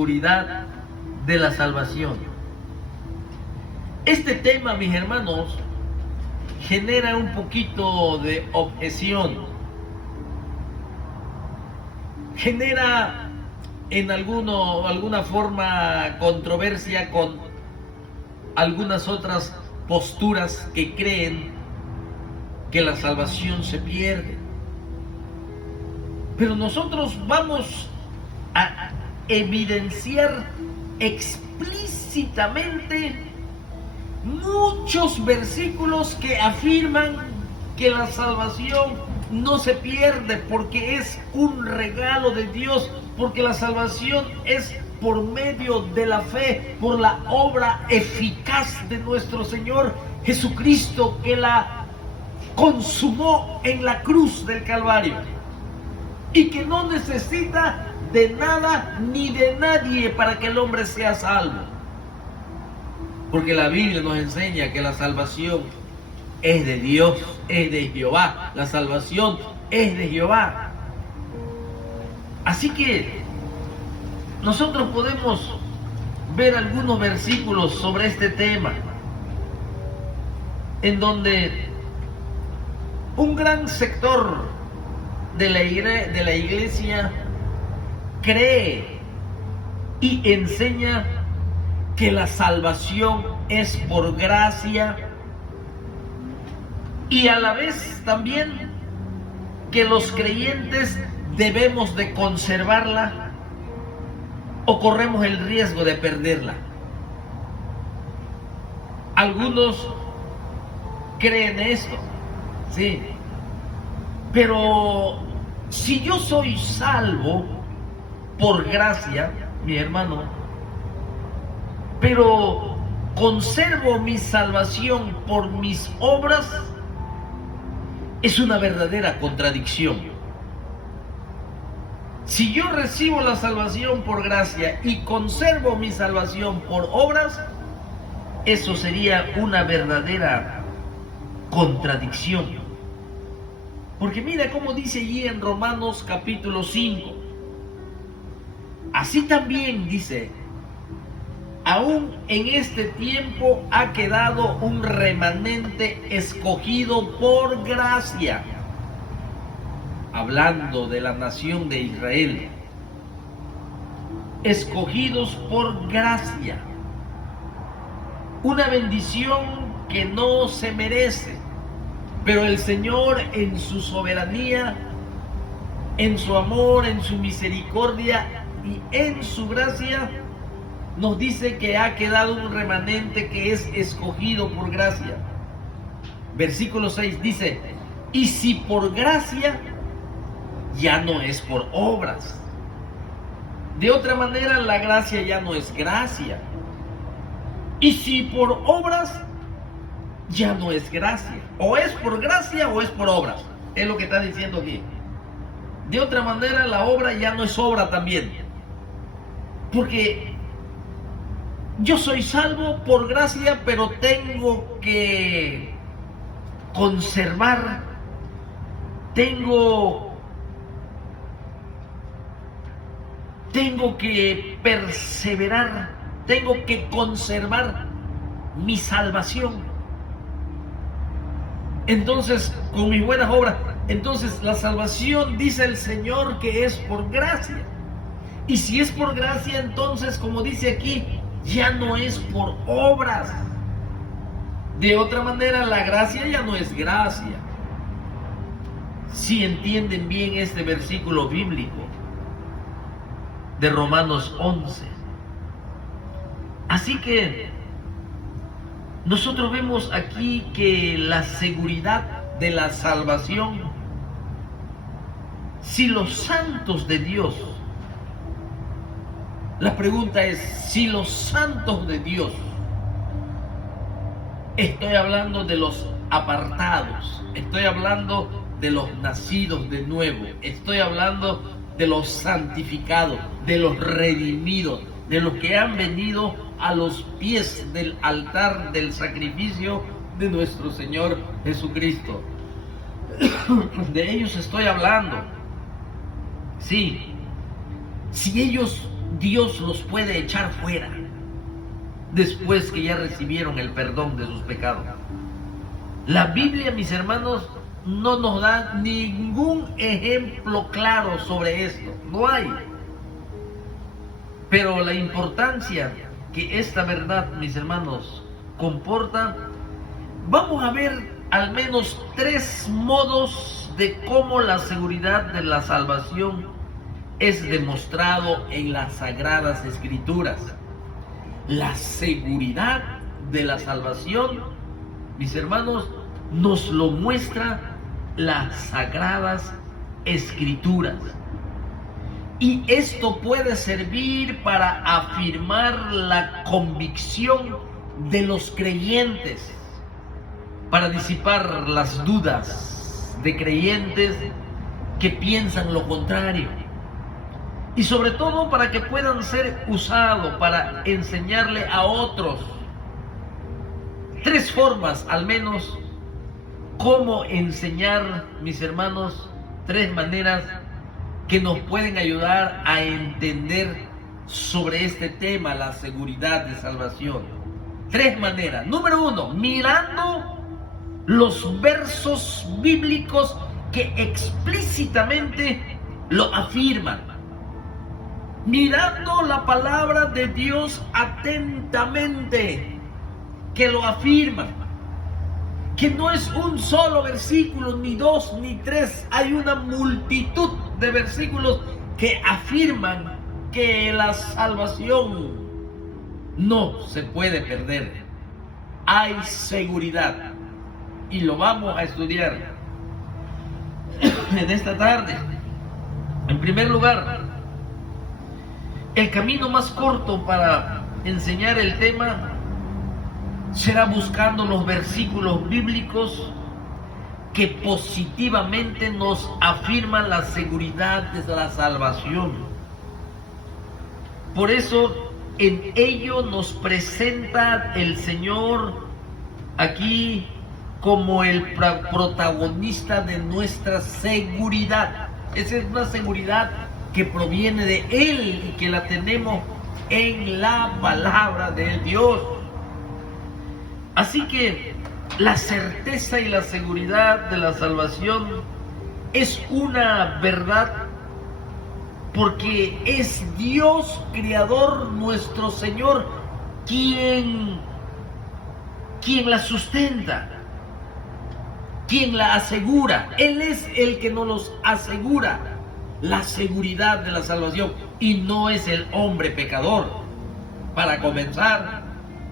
seguridad de la salvación. Este tema, mis hermanos, genera un poquito de objeción, genera en alguna forma controversia con algunas otras posturas que creen que la salvación se pierde. Pero nosotros vamos a evidenciar explícitamente muchos versículos que afirman que la salvación no se pierde, porque es un regalo de Dios, porque la salvación es por medio de la fe, por la obra eficaz de nuestro Señor Jesucristo, que la consumó en la cruz del Calvario, y que no necesita de nada ni de nadie para que el hombre sea salvo. Porque la Biblia nos enseña que la salvación es de Dios, es de Jehová. La salvación es de Jehová. Así que nosotros podemos ver algunos versículos sobre este tema, en donde un gran sector de la iglesia cree y enseña que la salvación es por gracia, y a la vez también que los creyentes debemos de conservarla o corremos el riesgo de perderla. Algunos creen esto, sí, pero si yo soy salvo por gracia, mi hermano, pero conservo mi salvación por mis obras, es una verdadera contradicción. Si yo recibo la salvación por gracia y conservo mi salvación por obras, eso sería una verdadera contradicción. Porque mira cómo dice allí en Romanos capítulo 5. Así también dice: aún en este tiempo ha quedado un remanente escogido por gracia. Hablando de la nación de Israel. Escogidos por gracia. Una bendición que no se merece. Pero el Señor, en su soberanía, en su amor, en su misericordia y en su gracia, nos dice que ha quedado un remanente que es escogido por gracia. Versículo 6 dice: y si por gracia, ya no es por obras. De otra manera, la gracia ya no es gracia. Y si por obras, ya no es gracia. O es por gracia o es por obras. Es lo que está diciendo aquí. De otra manera, la obra ya no es obra también. Porque yo soy salvo por gracia, pero tengo que conservar, tengo que perseverar, tengo que conservar mi salvación. Entonces, con mis buenas obras, entonces la salvación, dice el Señor, que es por gracia. Y si es por gracia, entonces, como dice aquí, ya no es por obras. De otra manera, la gracia ya no es gracia. Si entienden bien este versículo bíblico de Romanos 11. Así que nosotros vemos aquí que la seguridad de la salvación, si los santos de Dios, la pregunta es, si los santos de Dios, estoy hablando de los apartados, estoy hablando de los nacidos de nuevo, estoy hablando de los santificados, de los redimidos, de los que han venido a los pies del altar del sacrificio de nuestro Señor Jesucristo. De ellos estoy hablando. Sí, si ellos Dios los puede echar fuera después que ya recibieron el perdón de sus pecados. La Biblia, mis hermanos, no nos da ningún ejemplo claro sobre esto. No hay. Pero la importancia que esta verdad, mis hermanos, comporta, vamos a ver al menos 3 modos de cómo la seguridad de la salvación es demostrado en las Sagradas Escrituras. La seguridad de la salvación, mis hermanos, nos lo muestra las Sagradas Escrituras. Y esto puede servir para afirmar la convicción de los creyentes, para disipar las dudas de creyentes que piensan lo contrario, y sobre todo para que puedan ser usados para enseñarle a otros. 3 formas al menos cómo enseñar, mis hermanos, 3 maneras que nos pueden ayudar a entender sobre este tema, la seguridad de salvación. 3 maneras. Número 1, mirando los versos bíblicos que explícitamente lo afirman. Mirando la palabra de Dios atentamente, que lo afirman. Que no es un solo versículo, ni 2, ni 3, hay una multitud de versículos que afirman que la salvación no se puede perder. Hay seguridad. Y lo vamos a estudiar en esta tarde. En primer lugar, el camino más corto para enseñar el tema será buscando los versículos bíblicos que positivamente nos afirman la seguridad de la salvación. Por eso, en ello nos presenta el Señor aquí como el protagonista de nuestra seguridad. Esa es una seguridad que proviene de Él y que la tenemos en la palabra de Dios. Así que la certeza y la seguridad de la salvación es una verdad porque es Dios creador, nuestro Señor, quien la sustenta, quien la asegura. Él es el que nos los asegura la seguridad de la salvación y no es el hombre pecador. Para comenzar,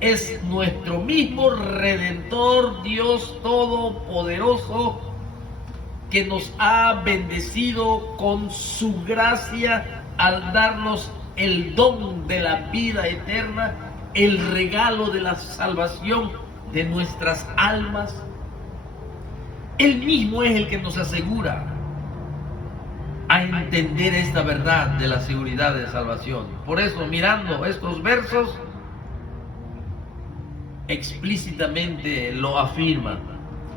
es nuestro mismo Redentor, Dios Todopoderoso, que nos ha bendecido con su gracia al darnos el don de la vida eterna, el regalo de la salvación de nuestras almas. Él mismo es el que nos asegura a entender esta verdad de la seguridad de salvación. Por eso, mirando estos versos, explícitamente lo afirman.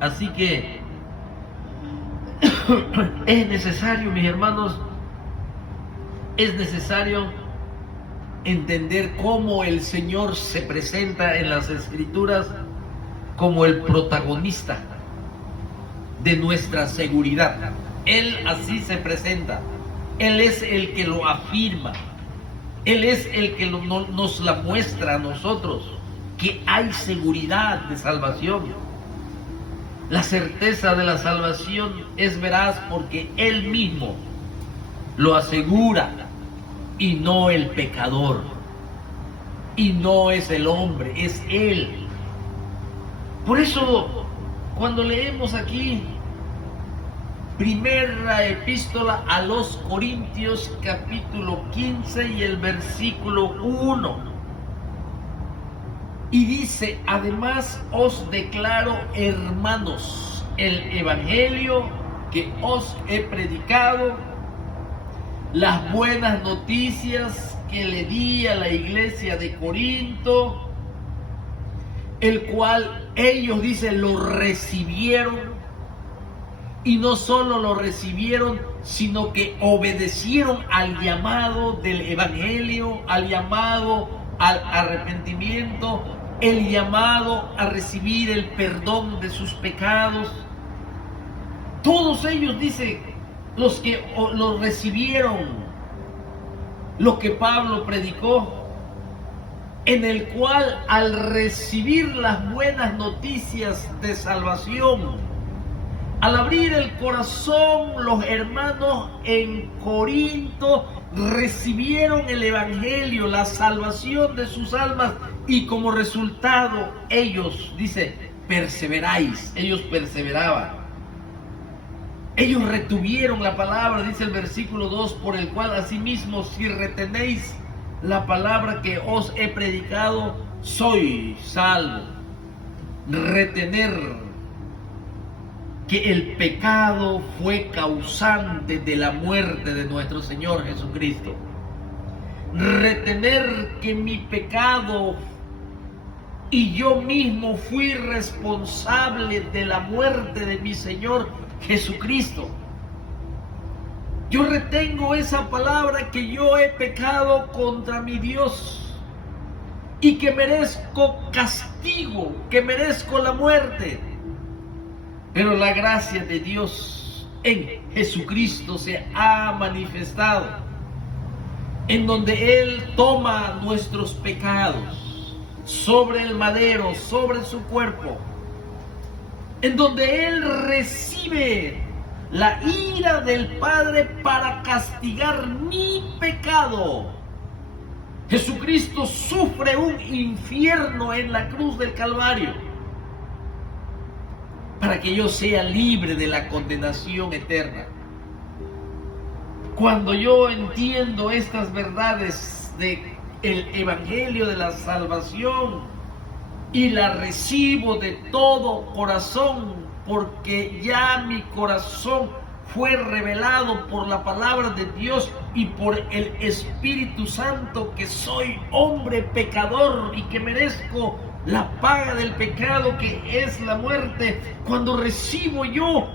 Así que es necesario, mis hermanos, es necesario entender cómo el Señor se presenta en las Escrituras como el protagonista de nuestra seguridad. Él así se presenta. Él es el que lo afirma. Él es el que nos la muestra a nosotros, que hay seguridad de salvación. La certeza de la salvación es veraz porque Él mismo lo asegura y no el pecador. Y no es el hombre, es Él. Por eso, cuando leemos aquí primera epístola a los Corintios, capítulo 15 y el versículo 1, y dice: además os declaro, hermanos, el evangelio que os he predicado, las buenas noticias que le di a la iglesia de Corinto, el cual ellos, dicen, lo recibieron, y no solo lo recibieron, sino que obedecieron al llamado del Evangelio, al llamado al arrepentimiento, el llamado a recibir el perdón de sus pecados. Todos ellos, dice, los que lo recibieron, lo que Pablo predicó, en el cual al recibir las buenas noticias de salvación, al abrir el corazón, los hermanos en Corinto recibieron el Evangelio, la salvación de sus almas, y como resultado ellos, dice, perseveráis, ellos perseveraban. Ellos retuvieron la palabra, dice el versículo 2, por el cual asimismo si retenéis la palabra que os he predicado, sois salvos. Retener que el pecado fue causante de la muerte de nuestro Señor Jesucristo. Retener que mi pecado y yo mismo fui responsable de la muerte de mi Señor Jesucristo. Yo retengo esa palabra, que yo he pecado contra mi Dios y que merezco castigo, que merezco la muerte. Pero la gracia de Dios en Jesucristo se ha manifestado, en donde Él toma nuestros pecados sobre el madero, sobre su cuerpo, en donde Él recibe la ira del Padre para castigar mi pecado. Jesucristo sufre un infierno en la cruz del Calvario para que yo sea libre de la condenación eterna. Cuando yo entiendo estas verdades del Evangelio de la salvación y la recibo de todo corazón, porque ya mi corazón fue revelado por la palabra de Dios y por el Espíritu Santo, que soy hombre pecador y que merezco la paga del pecado, que es la muerte. Cuando recibo yo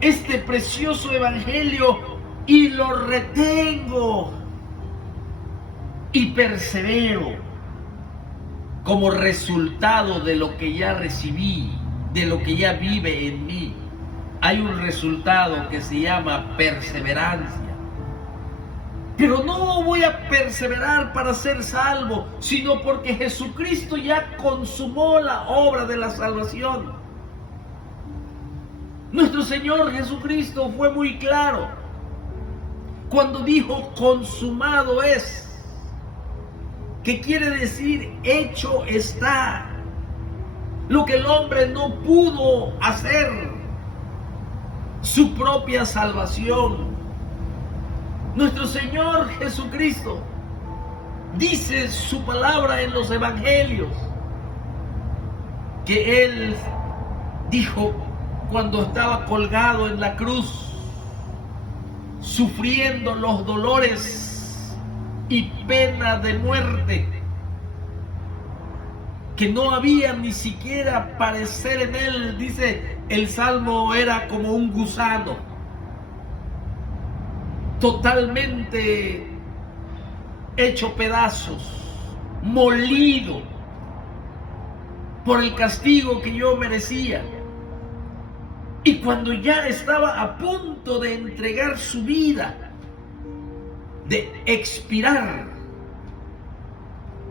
este precioso Evangelio y lo retengo y persevero como resultado de lo que ya recibí, de lo que ya vive en mí, hay un resultado que se llama perseverancia. Pero no voy a perseverar para ser salvo, sino porque Jesucristo ya consumó la obra de la salvación. Nuestro Señor Jesucristo fue muy claro cuando dijo consumado es, que quiere decir hecho está. Lo que el hombre no pudo hacer, su propia salvación. Nuestro Señor Jesucristo dice su palabra en los evangelios, que Él dijo cuando estaba colgado en la cruz, sufriendo los dolores y pena de muerte, que no había ni siquiera parecer en Él. Dice el Salmo, era como un gusano, totalmente hecho pedazos, molido por el castigo que yo merecía. Y cuando ya estaba a punto de entregar su vida, de expirar,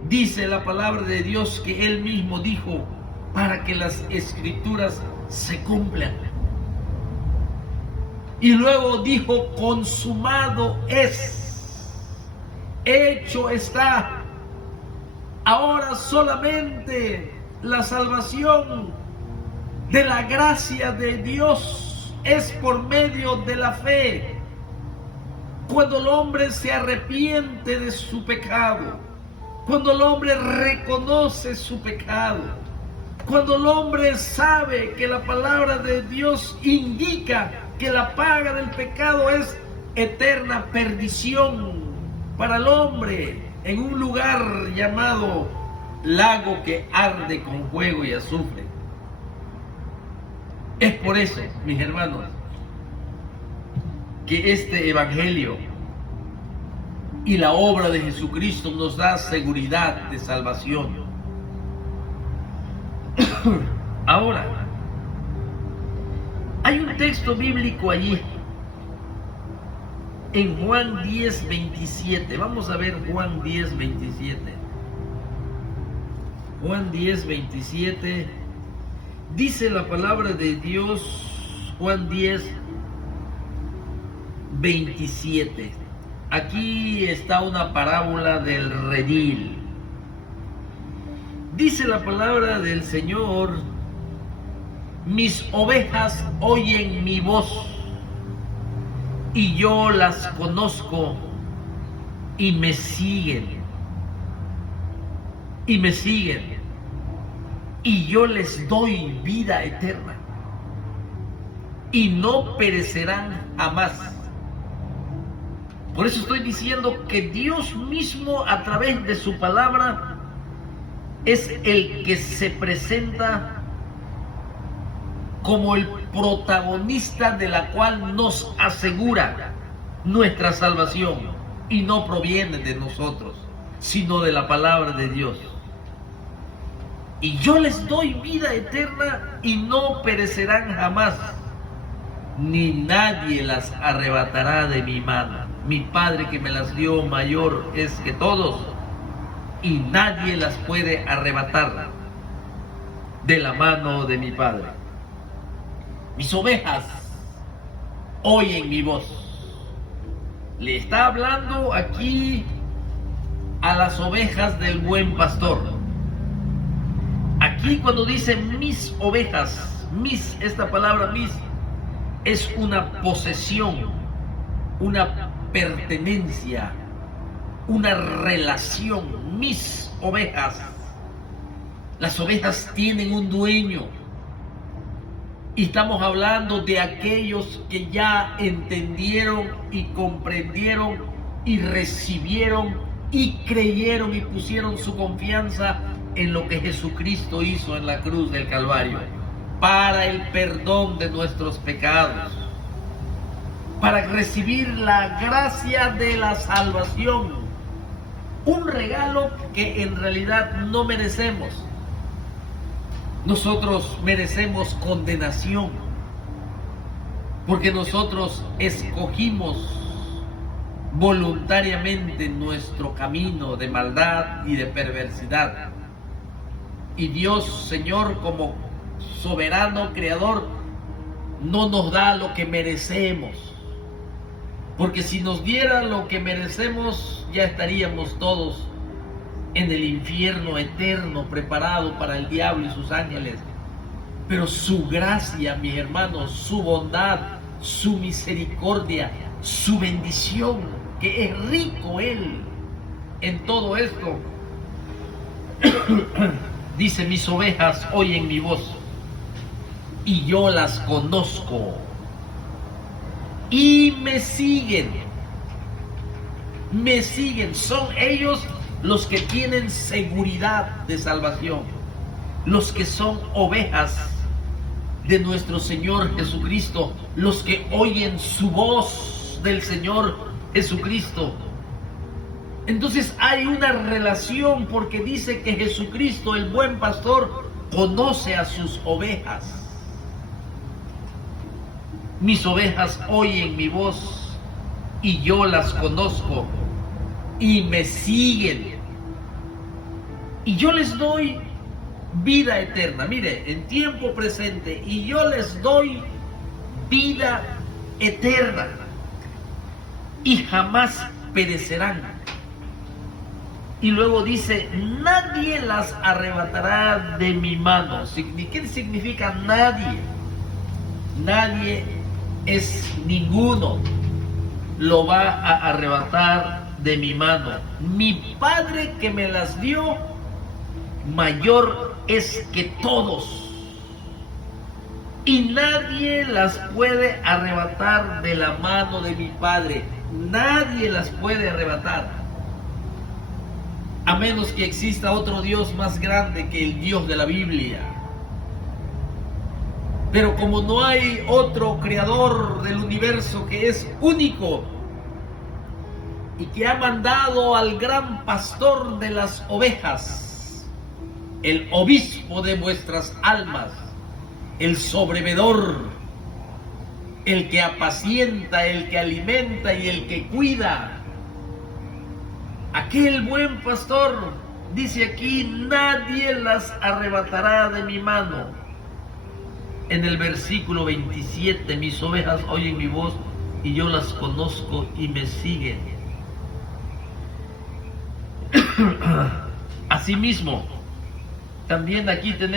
dice la palabra de Dios que Él mismo dijo, para que las Escrituras se cumplan. Y luego dijo, consumado es, hecho está. Ahora solamente la salvación de la gracia de Dios es por medio de la fe. Cuando el hombre se arrepiente de su pecado, cuando el hombre reconoce su pecado, cuando el hombre sabe que la palabra de Dios indica que la paga del pecado es eterna perdición para el hombre en un lugar llamado lago que arde con fuego y azufre. Es por eso, mis hermanos, que este evangelio y la obra de Jesucristo nos da seguridad de salvación. Ahora, hay un texto bíblico allí, en Juan 10:27. Vamos a ver Juan 10:27. Juan 10:27. Dice la palabra de Dios, Juan 10:27. Aquí está una parábola del redil. Dice la palabra del Señor: mis ovejas oyen mi voz, y yo las conozco, y me siguen. Y me siguen. Y yo les doy vida eterna, y no perecerán jamás. Por eso estoy diciendo que Dios mismo, a través de su palabra, es el que se presenta como el protagonista de la cual nos asegura nuestra salvación, y no proviene de nosotros, sino de la palabra de Dios. Y yo les doy vida eterna y no perecerán jamás, ni nadie las arrebatará de mi mano. Mi Padre que me las dio mayor es que todos, y nadie las puede arrebatar de la mano de mi Padre. Mis ovejas oyen mi voz. Le está hablando aquí a las ovejas del buen pastor. Aquí cuando dice mis ovejas, esta palabra mis es una posesión, una pertenencia, una relación. Mis ovejas. Las ovejas tienen un dueño. Y estamos hablando de aquellos que ya entendieron y comprendieron y recibieron y creyeron y pusieron su confianza en lo que Jesucristo hizo en la cruz del Calvario, para el perdón de nuestros pecados, para recibir la gracia de la salvación, un regalo que en realidad no merecemos. Nosotros merecemos condenación, porque nosotros escogimos voluntariamente nuestro camino de maldad y de perversidad. Y Dios, Señor, como soberano creador, no nos da lo que merecemos, porque si nos diera lo que merecemos, ya estaríamos todos en el infierno eterno preparado para el diablo y sus ángeles. Pero su gracia, mis hermanos, su bondad, su misericordia, su bendición, que es rico Él en todo esto. Dice: mis ovejas oyen mi voz, y yo las conozco, y me siguen. Me siguen. Son ellos los que tienen seguridad de salvación, los que son ovejas de nuestro Señor Jesucristo, los que oyen su voz del Señor Jesucristo. Entonces hay una relación, porque dice que Jesucristo, el buen pastor, conoce a sus ovejas. Mis ovejas oyen mi voz, y yo las conozco, y me siguen. Y yo les doy vida eterna. Mire, en tiempo presente, y yo les doy vida eterna, y jamás perecerán. Y luego dice: nadie las arrebatará de mi mano. ¿Qué significa nadie? Nadie es ninguno. Lo va a arrebatar de mi mano. Mi Padre que me las dio, mayor es que todos, y nadie las puede arrebatar de la mano de mi Padre. Nadie las puede arrebatar, a menos que exista otro Dios más grande que el Dios de la Biblia. Pero como no hay otro creador del universo que es único y que ha mandado al gran pastor de las ovejas, el obispo de vuestras almas, el sobrevedor, el que apacienta, el que alimenta y el que cuida, aquel buen pastor, dice aquí, nadie las arrebatará de mi mano. En el versículo 27, mis ovejas oyen mi voz y yo las conozco y me siguen. Asimismo, también aquí tenemos